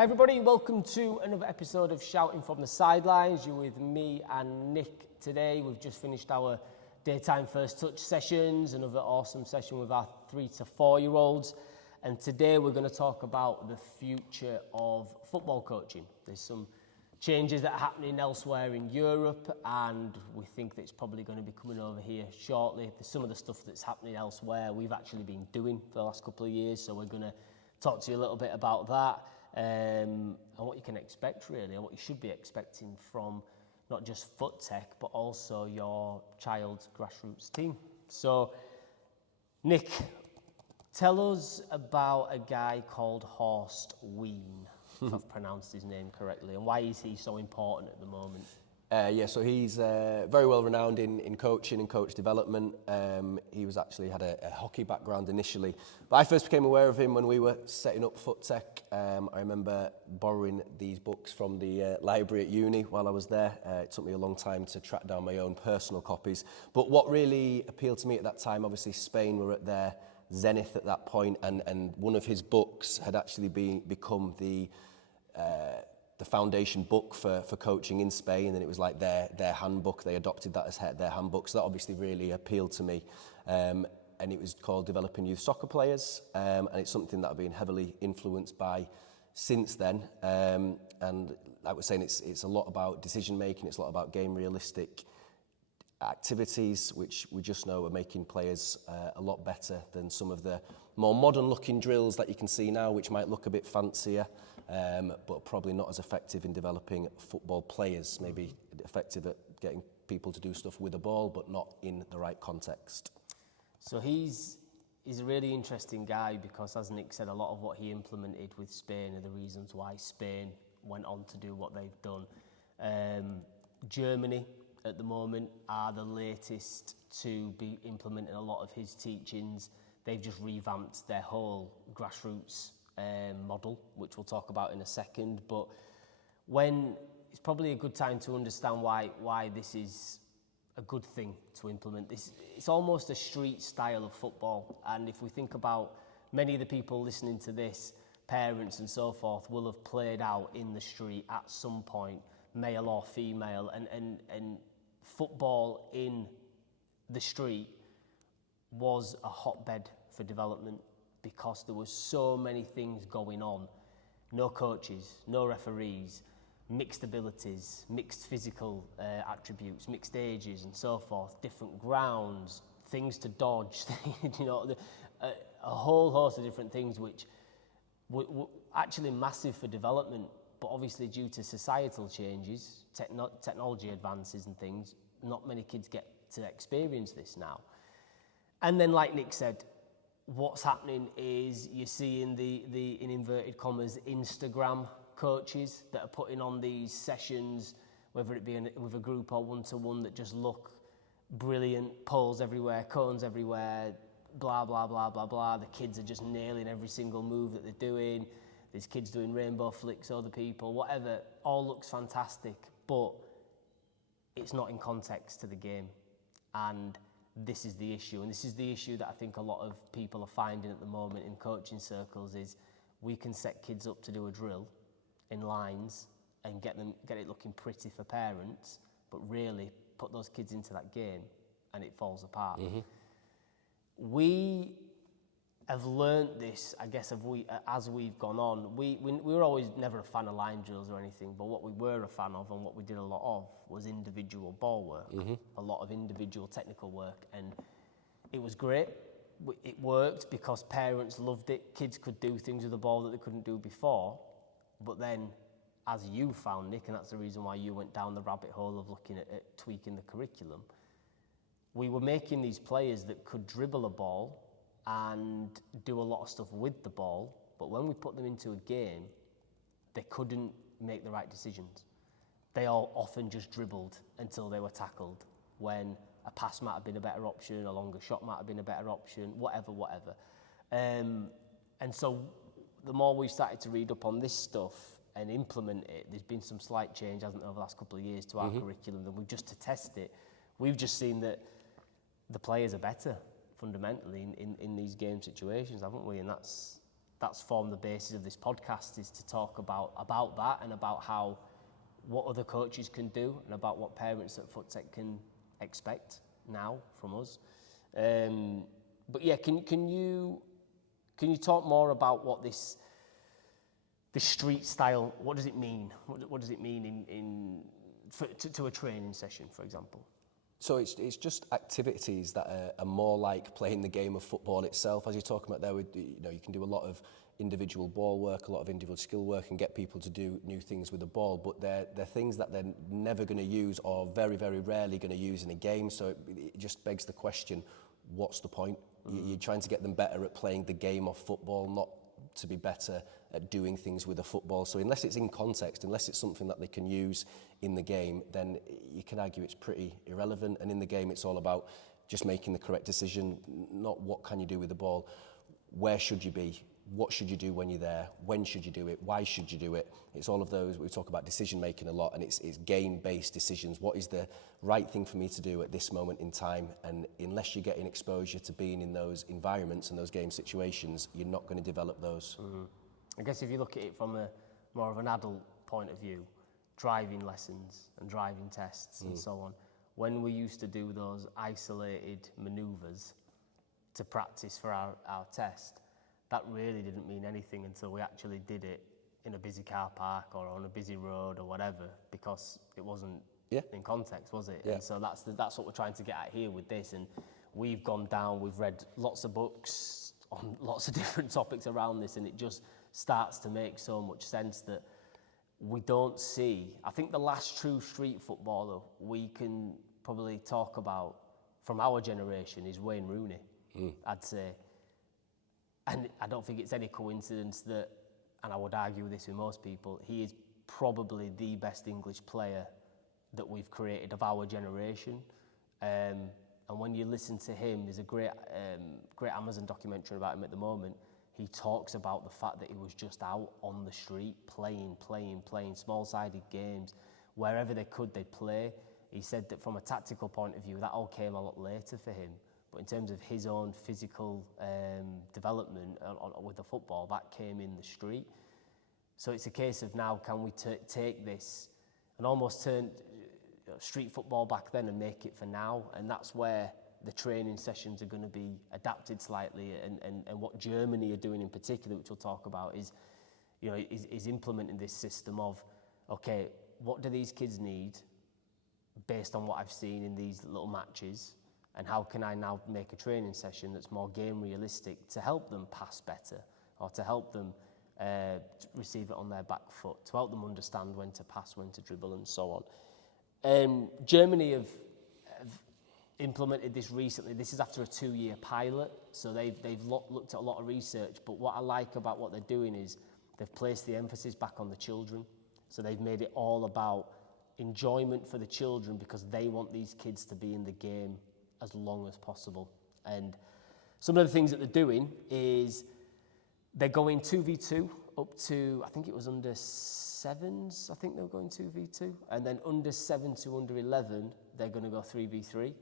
Hi everybody, welcome to another episode of Shouting from the Sidelines. You're with me and Nick today. We've just finished our daytime first touch sessions, another awesome session with our 3 to 4 year olds. And today we're going to talk about the future of football coaching. There's some changes that are happening elsewhere in Europe, and we think that it's probably going to be coming over here shortly. There's some of the stuff that's happening elsewhere we've actually been doing for the last couple of years, so we're going to talk to you a little bit about that. And what you can expect really, and what you should be expecting from not just foot tech but also your child's grassroots team. So Nick, tell us about a guy called Horst Wein, if I've pronounced his name correctly, and why is he so important at the moment? So he's very well renowned in coaching and coach development. He was actually had a hockey background initially, but I first became aware of him when we were setting up Foot Tech. I remember borrowing these books from the library at uni while I was there. It took me a long time to track down my own personal copies. But what really appealed to me at that time, obviously Spain were at their zenith at that point, and one of his books had actually become the foundation book for coaching in Spain, and it was like their handbook. They adopted that as their handbook, so that obviously really appealed to me. And it was called Developing Youth Soccer Players, and it's something that I've been heavily influenced by since then. And like we're saying, it's a lot about decision making, it's a lot about game realistic activities, which we just know are making players a lot better than some of the more modern looking drills that you can see now, which might look a bit fancier, but probably not as effective in developing football players. Maybe effective at getting people to do stuff with a ball, but not in the right context. So he's a really interesting guy because, as Nick said, a lot of what he implemented with Spain are the reasons why Spain went on to do what they've done. Germany at the moment are the latest to be implementing a lot of his teachings. They've just revamped their whole grassroots model, which we'll talk about in a second. But it's probably a good time to understand why this is a good thing to implement. It's almost a street style of football, and if we think about many of the people listening to this, parents and so forth, will have played out in the street at some point, male or female, and football in the street was a hotbed for development because there was so many things going on. No coaches, no referees, mixed abilities, mixed physical attributes, mixed ages and so forth, different grounds, things to dodge, a whole host of different things which were actually massive for development. But obviously due to societal changes, technology advances and things, not many kids get to experience this now. And then, like Nick said, what's happening is you're seeing the in inverted commas, Instagram coaches that are putting on these sessions, whether it be with a group or one-to-one, that just look brilliant, poles everywhere, cones everywhere, blah, blah, blah, blah, blah. The kids are just nailing every single move that they're doing. There's kids doing rainbow flicks, other people, whatever, all looks fantastic, but it's not in context to the game. And this is the issue. And this is the issue that I think a lot of people are finding at the moment in coaching circles is we can set kids up to do a drill in lines and get it looking pretty for parents, but really put those kids into that game and it falls apart. Mm-hmm. We have learnt this, I guess, as we've gone on. We were always never a fan of line drills or anything, but what we were a fan of and what we did a lot of was individual ball work, a lot of individual technical work, and it was great. It worked because parents loved it. Kids could do things with the ball that they couldn't do before, but then, as you found, Nick, and that's the reason why you went down the rabbit hole of looking at tweaking the curriculum, we were making these players that could dribble a ball and do a lot of stuff with the ball, but when we put them into a game, they couldn't make the right decisions. They all often just dribbled until they were tackled, when a pass might have been a better option, a longer shot might have been a better option, whatever. And so the more we've started to read up on this stuff and implement it, there's been some slight change, hasn't there, over the last couple of years to our curriculum, and just to test it, we've just seen that the players are better fundamentally in these game situations, haven't we? And that's that's formed the basis of this podcast, is to talk about that and about how what other coaches can do and about what parents at FootTech can expect now from us. But yeah, can you talk more about what this street style, what does it mean? What does it mean to a training session, for example? So it's just activities that are more like playing the game of football itself. As you're talking about there, you can do a lot of individual ball work, a lot of individual skill work, and get people to do new things with the ball. But they're things that they're never going to use, or very, very rarely going to use in a game. So it just begs the question: what's the point? You're trying to get them better at playing the game of football, not to be better at doing things with a football. So unless it's in context, unless it's something that they can use in the game, then you can argue it's pretty irrelevant. And in the game, it's all about just making the correct decision, not what can you do with the ball, where should you be, what should you do when you're there, when should you do it, why should you do it. It's all of those. We talk about decision making a lot, and it's game-based decisions. What is the right thing for me to do at this moment in time? And unless you're getting exposure to being in those environments and those game situations, you're not going to develop those. I guess if you look at it from a more of an adult point of view, driving lessons and driving tests and so on, when we used to do those isolated manoeuvres to practice for our test, that really didn't mean anything until we actually did it in a busy car park or on a busy road or whatever, because it wasn't in context, was it? Yeah. And so that's what we're trying to get at here with this. And we've gone down, we've read lots of books on lots of different topics around this, and it just starts to make so much sense that we don't see. I think the last true street footballer we can probably talk about from our generation is Wayne Rooney, I'd say. And I don't think it's any coincidence that, and I would argue this with most people, he is probably the best English player that we've created of our generation. And when you listen to him, there's a great Amazon documentary about him at the moment. He talks about the fact that he was just out on the street playing small-sided games. Wherever they could, they'd play. He said that from a tactical point of view, that all came a lot later for him. But in terms of his own physical development with the football, that came in the street. So it's a case of now, can we take this and almost turn street football back then and make it for now? And that's where the training sessions are going to be adapted slightly. And what Germany are doing in particular, which we'll talk about, is implementing this system of, okay, what do these kids need based on what I've seen in these little matches? And how can I now make a training session that's more game realistic to help them pass better, or to help them receive it on their back foot, to help them understand when to pass, when to dribble, and so on. Germany have implemented this recently. This is after a 2-year pilot, so they've looked at a lot of research. But what I like about what they're doing is they've placed the emphasis back on the children. So they've made it all about enjoyment for the children, because they want these kids to be in the game as long as possible. And some of the things that they're doing is they're going 2v2 up to, I think it was under 7s, I think they were going 2v2. And then under 7 to under 11, they're going to go 3v3.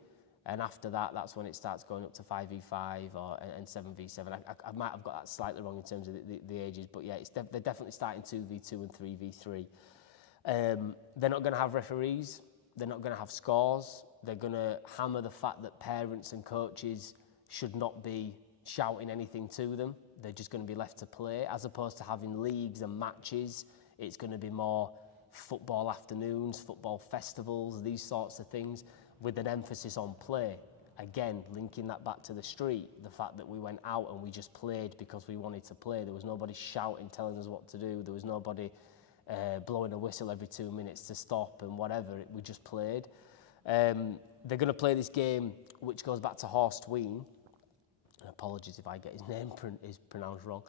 And after that, that's when it starts going up to 5v5 and 7v7. I might have got that slightly wrong in terms of the ages, but yeah, they're definitely starting 2v2 and 3v3. They're not going to have referees. They're not going to have scores. They're going to hammer the fact that parents and coaches should not be shouting anything to them. They're just going to be left to play, as opposed to having leagues and matches. It's going to be more football afternoons, football festivals, these sorts of things, with an emphasis on play. Again, linking that back to the street, the fact that we went out and we just played because we wanted to play. There was nobody shouting, telling us what to do. There was nobody blowing a whistle every 2 minutes to stop and whatever. We just played. They're going to play this game, which goes back to Horst Wein. Apologies if I get his name pronounced wrong.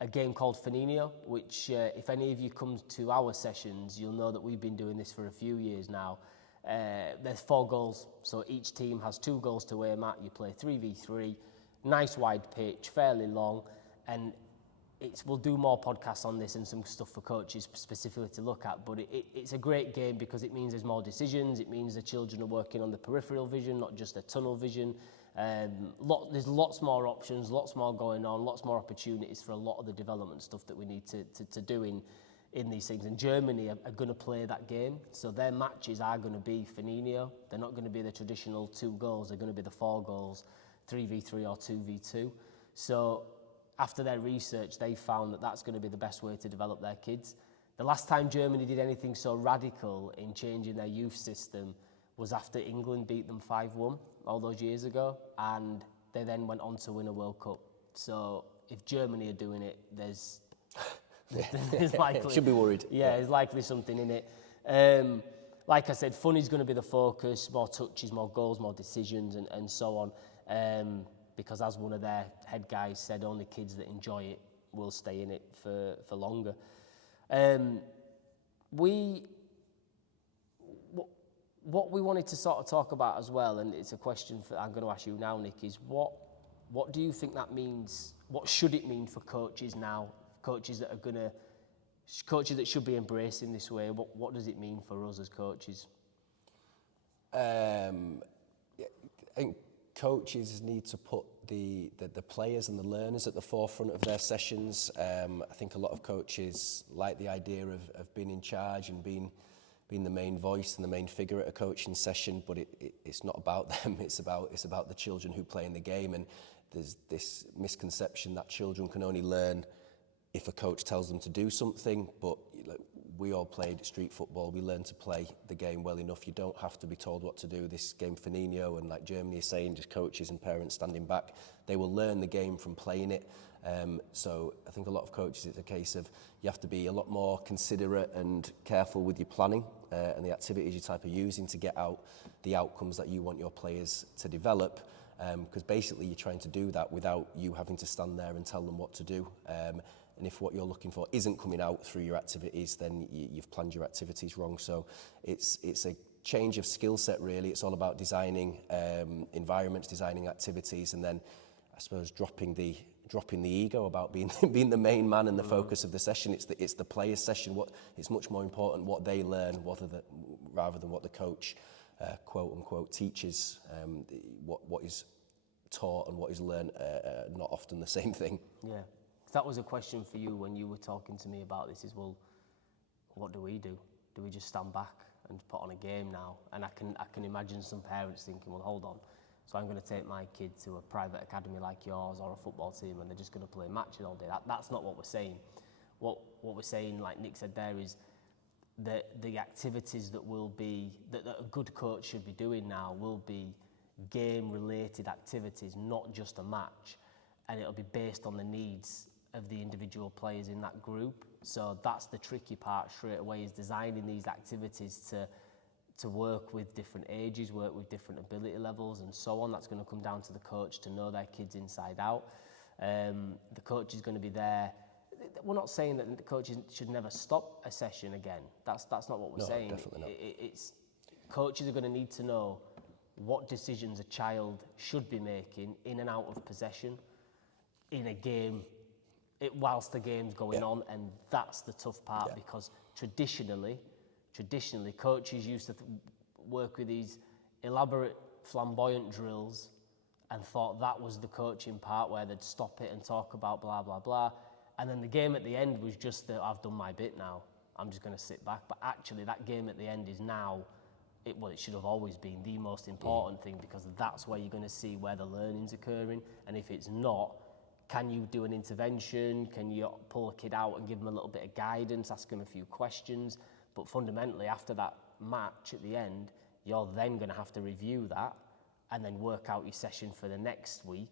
A game called Funino, which if any of you come to our sessions, you'll know that we've been doing this for a few years now. There's 4 goals, so each team has 2 goals to aim at. You play 3v3, nice wide pitch, fairly long, and we'll do more podcasts on this and some stuff for coaches specifically to look at, but it's a great game because it means there's more decisions. It means the children are working on the peripheral vision, not just the tunnel vision, There's lots more options, lots more going on, lots more opportunities for a lot of the development stuff that we need to do in these things. And Germany are going to play that game. So their matches are going to be Funino. They're not going to be the traditional 2 goals. They're going to be the 4 goals, 3v3 or 2v2. So after their research, they found that that's going to be the best way to develop their kids. The last time Germany did anything so radical in changing their youth system was after England beat them 5-1 all those years ago, and they then went on to win a World Cup. So if Germany are doing it, there's likely... Should be worried. Yeah, there's likely something in it. Like I said, fun is going to be the focus, more touches, more goals, more decisions, and so on. Because as one of their head guys said, only kids that enjoy it will stay in it for longer. What we wanted to sort of talk about as well, and it's a question I'm going to ask you now, Nick, is what do you think that means? What should it mean for coaches now? Coaches that should be embracing this way. What does it mean for us as coaches? I think coaches need to put the players and the learners at the forefront of their sessions. I think a lot of coaches like the idea of being in charge and being the main voice and the main figure at a coaching session, but it's not about them. It's about the children who play in the game, and there's this misconception that children can only learn if a coach tells them to do something. But we all played street football. We learned to play the game well enough. You don't have to be told what to do. This game Funino, and like Germany is saying, just coaches and parents standing back, they will learn the game from playing it. So I think a lot of coaches, it's a case of you have to be a lot more considerate and careful with your planning and the activities you type of using to get out the outcomes that you want your players to develop, because basically you're trying to do that without you having to stand there and tell them what to do. And if what you're looking for isn't coming out through your activities, then you've planned your activities wrong. So it's a change of skill set, really. It's all about designing environments, designing activities, and then I suppose dropping the ego about being the main man and the focus of the session. It's the players' session. It's much more important what they learn rather than what the coach quote unquote teaches. What is taught and what is learned not often the same thing. Yeah. That was a question for you when you were talking to me about this, is, well, what do we do? Do we just stand back and put on a game now? And I can imagine some parents thinking, well, hold on, so I'm going to take my kid to a private academy like yours or a football team and they're just going to play matches all day. That's not what we're saying. What we're saying, like Nick said there, is that the activities that a good coach should be doing now will be game-related activities, not just a match, and it'll be based on the needs of the individual players in that group. So that's the tricky part straight away, is designing these activities to work with different ages, work with different ability levels and so on. That's going to come down to the coach to know their kids inside out. The coach is going to be there. We're not saying that the coaches should never stop a session again. That's not what we're saying. Definitely not. It's coaches are going to need to know what decisions a child should be making in and out of possession in a game, whilst the game's going on, and that's the tough part, because traditionally coaches used to work with these elaborate flamboyant drills and thought that was the coaching part, where they'd stop it and talk about blah blah blah, and then the game at the end was just that I've done my bit now, I'm just going to sit back. But actually that game at the end is now it should have always been the most important thing, because that's where you're going to see where the learning's occurring. And if it's not, can you do an intervention? Can you pull a kid out and give them a little bit of guidance, ask them a few questions? But fundamentally, after that match at the end, you're then going to have to review that and then work out your session for the next week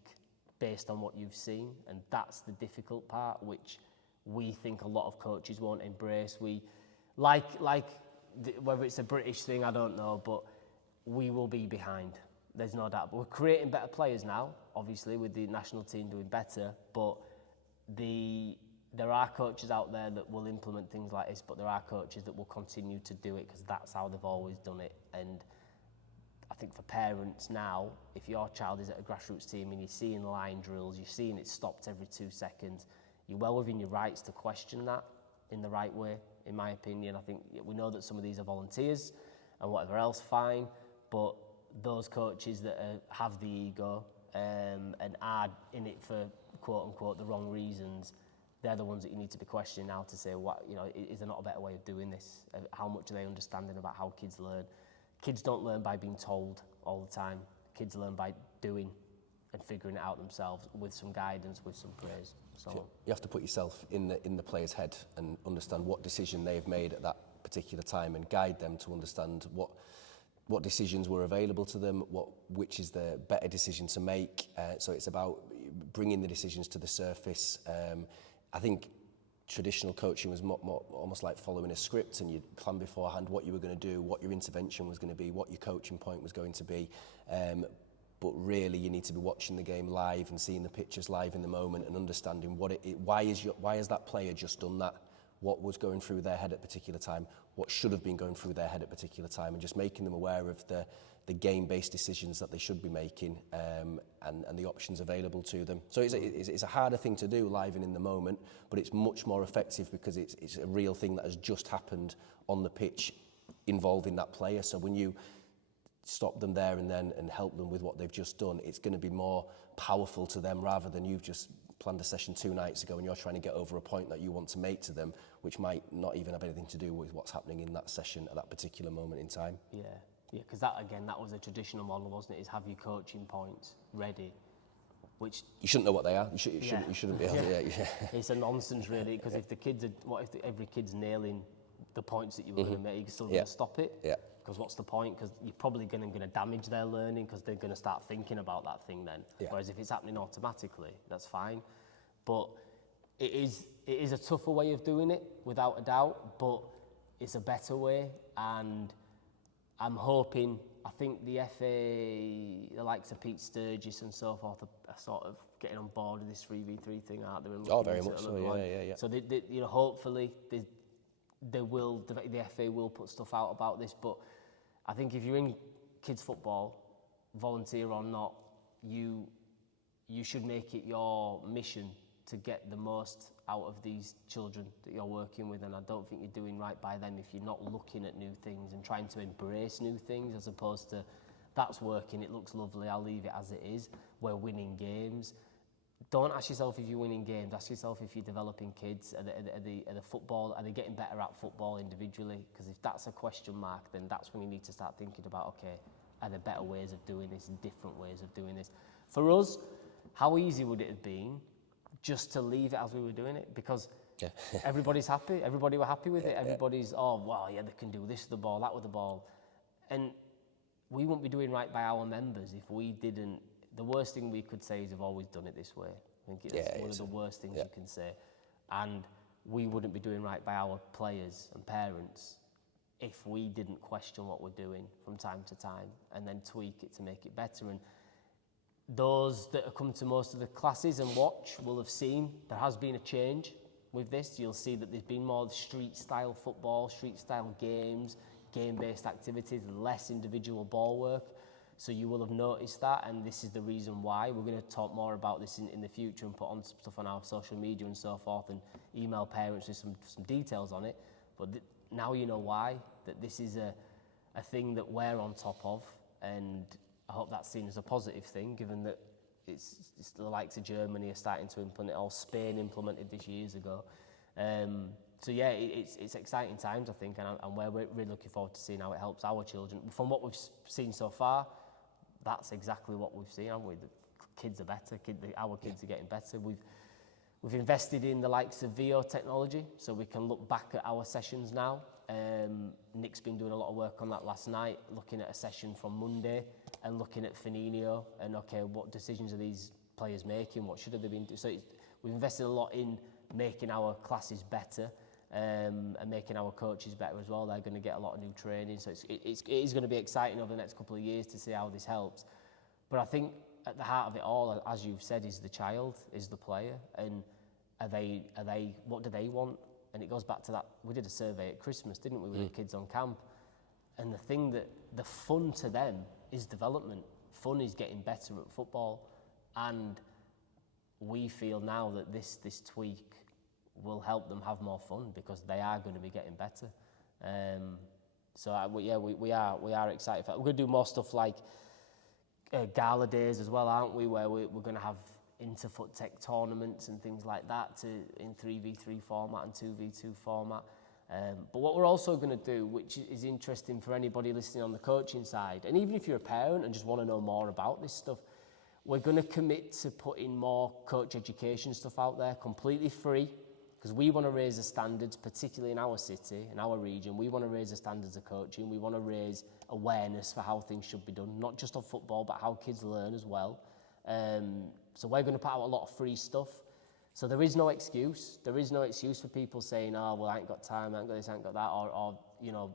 based on what you've seen. And that's the difficult part, which we think a lot of coaches won't embrace. We, whether it's a British thing, I don't know, but we will be behind. There's no doubt. But we're creating better players now, obviously, with the national team doing better. But there are coaches out there that will implement things like this, but there are coaches that will continue to do it because that's how they've always done it. And I think for parents now, if your child is at a grassroots team and you're seeing line drills, you're seeing it stopped every 2 seconds, you're well within your rights to question that in the right way, in my opinion. I think we know that some of these are volunteers and whatever else, fine, but those coaches that have the ego and are in it for quote unquote the wrong reasons, they're the ones that you need to be questioning now to say, what, you know, is there not a better way of doing this? How much are they understanding about how kids learn? Kids don't learn by being told all the time. Kids learn by doing and figuring it out themselves with some guidance, with some praise. So you have to put yourself in the player's head and understand what decision they've made at that particular time and guide them to understand what decisions were available to them, which is the better decision to make. So it's about bringing the decisions to the surface. I think traditional coaching was more almost like following a script, and you'd plan beforehand what you were going to do, what your intervention was going to be, what your coaching point was going to be. But really, you need to be watching the game live and seeing the pictures live in the moment and understanding why has that player just done that? What was going through their head at a particular time? What should have been going through their head at a particular time? And just making them aware of the game-based decisions that they should be making, and the options available to them. So it's a harder thing to do live and in the moment, but it's much more effective because it's a real thing that has just happened on the pitch involving that player. So when you stop them there and then and help them with what they've just done, it's going to be more powerful to them rather than you've just planned a session 2 nights ago and you're trying to get over a point that you want to make to them, which might not even have anything to do with what's happening in that session at that particular moment in time. Yeah, because that was a traditional model, wasn't it? Is have your coaching points ready, which you shouldn't know what they are. You shouldn't be able to. Yeah. It's a nonsense, really, because if the kids are, every kid's nailing the points that you were going to make, you're still going to stop it. Yeah. Because what's the point? Because you're probably going to damage their learning because they're going to start thinking about that thing then. Yeah. Whereas if it's happening automatically, that's fine. But it is a tougher way of doing it, without a doubt, but it's a better way. And I'm hoping, I think the FA, the likes of Pete Sturgis and so forth, are sort of getting on board with this 3v3 thing, aren't they? Oh, very much so, yeah. So, they, you know, hopefully the FA will put stuff out about this, but I think if you're in kids football, volunteer or not, you should make it your mission to get the most out of these children that you're working with, and I don't think you're doing right by them if you're not looking at new things and trying to embrace new things, as opposed to that's working, it looks lovely, I'll leave it as it is, we're winning games. Don't ask yourself if you're winning games, ask yourself if you're developing kids, are the football, are they getting better at football individually? Because if that's a question mark, then that's when you need to start thinking about, okay, are there better ways of doing this, different ways of doing this? For us, how easy would it have been just to leave it as we were doing it? Because everybody's happy, everybody were happy with it, everybody's, oh, well, yeah, they can do this with the ball, that with the ball. And we wouldn't be doing right by our members if we didn't. The worst thing we could say is we've always done it this way. I think it's one of the worst things you can say. And we wouldn't be doing right by our players and parents if we didn't question what we're doing from time to time and then tweak it to make it better. And those that have come to most of the classes and watch will have seen there has been a change with this. You'll see that there's been more street-style football, street-style games, game-based activities, less individual ball work. So you will have noticed that, and this is the reason why. We're going to talk more about this in the future and put on stuff on our social media and so forth, and email parents with some details on it. But now you know why, that this is a thing that we're on top of, and I hope that's seen as a positive thing, given that it's the likes of Germany are starting to implement it, or Spain implemented this years ago. So yeah, it's exciting times, I think, and we're really looking forward to seeing how it helps our children. From what we've seen so far, that's exactly what we've seen, haven't we? The kids are better, our kids are getting better. We've invested in the likes of VO technology, so we can look back at our sessions now. Nick's been doing a lot of work on that last night, looking at a session from Monday and looking at Funino and, okay, what decisions are these players making? What should have they been doing? So we've invested a lot in making our classes better and making our coaches better as well. They're going to get a lot of new training. So it is going to be exciting over the next couple of years to see how this helps. But I think at the heart of it all, as you've said, is the child, is the player. And are they what do they want? And it goes back to that, we did a survey at Christmas, didn't we, with the kids on camp. And the thing that, the fun to them is development. Fun is getting better at football. And we feel now that this tweak will help them have more fun because they are going to be getting better. We are excited for that. We're going to do more stuff like gala days as well, aren't we, where we're going to have Interfoot Tech tournaments and things like that in 3v3 format and 2v2 format. But what we're also going to do, which is interesting for anybody listening on the coaching side, and even if you're a parent and just want to know more about this stuff, we're going to commit to putting more coach education stuff out there, completely free, because we want to raise the standards, particularly in our city, in our region. We want to raise the standards of coaching. We want to raise awareness for how things should be done, not just on football, but how kids learn as well. So we're going to put out a lot of free stuff. So there is no excuse. There is no excuse for people saying, oh, well, I ain't got time, I ain't got this, I ain't got that, or you know,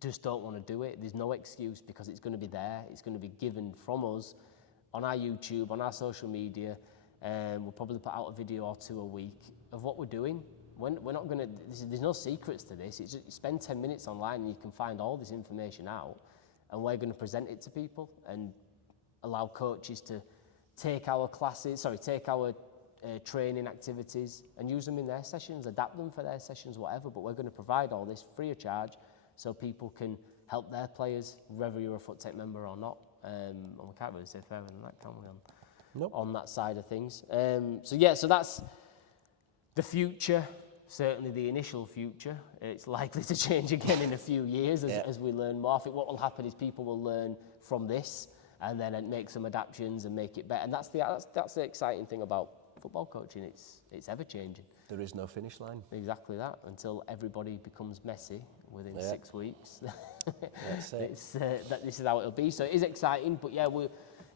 just don't want to do it. There's no excuse, because it's going to be there. It's going to be given from us on our YouTube, on our social media. We'll probably put out a video or two a week of what we're doing. We're not going to, there's no secrets to this. It's just, spend 10 minutes online and you can find all this information out, and we're going to present it to people and allow coaches to take our classes, take our training activities and use them in their sessions, adapt them for their sessions, whatever. But we're going to provide all this free of charge so people can help their players, whether you're a Foot Tech member or not. And we can't really say fairer than that, can we, on that side of things. So that's the future, certainly the initial future. It's likely to change again in a few years as we learn more. I think what will happen is people will learn from this and then make some adaptations and make it better. And that's the exciting thing about football coaching. It's ever changing. There is no finish line. Exactly that, until everybody becomes Messi within 6 weeks. This is how it'll be. So it is exciting, but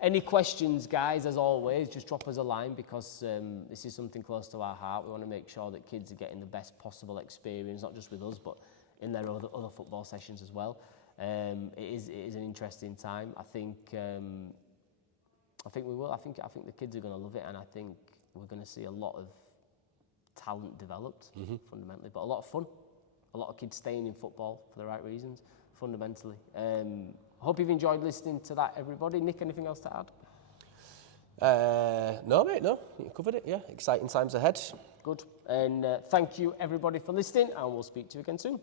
any questions, guys, as always, just drop us a line, because this is something close to our heart. We want to make sure that kids are getting the best possible experience, not just with us, but in their other football sessions as well. It is an interesting time. I think we will. I think the kids are going to love it, and I think we're going to see a lot of talent developed, fundamentally, but a lot of fun. A lot of kids staying in football for the right reasons, fundamentally. Hope you've enjoyed listening to that, everybody. Nick, anything else to add? No, mate, no. You covered it, yeah. Exciting times ahead. Good. And thank you, everybody, for listening, and we'll speak to you again soon.